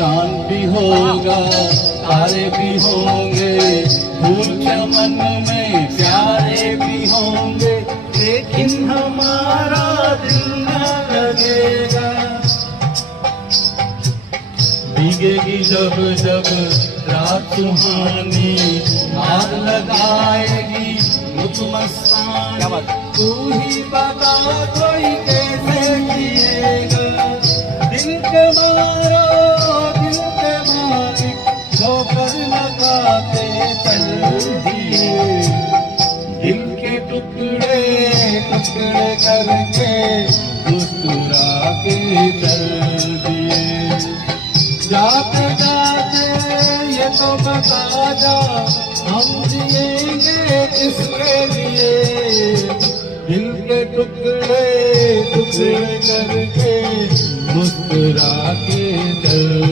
चांद भी होगा, तारे भी होंगे, फूल चमन में प्यारे भी होंगे, लेकिन हमारा दिल न लगेगा। भीगेगी जब जब रात सुहानी, आग लगाएगी मुझ मस्तानी, तू ही बता कोई कैसे जिएगा। दिल के मारो दिल के मालिक, ठोकर लगाते चल दिए, दिल के टुकड़े टुकड़े करके मुस्कुरा के चल दिए। जाते जाते ये तो बता जा, हम जिएंगे किसके लिए। दिल के टुकड़े टुकड़े करके मुस्कुरा के चल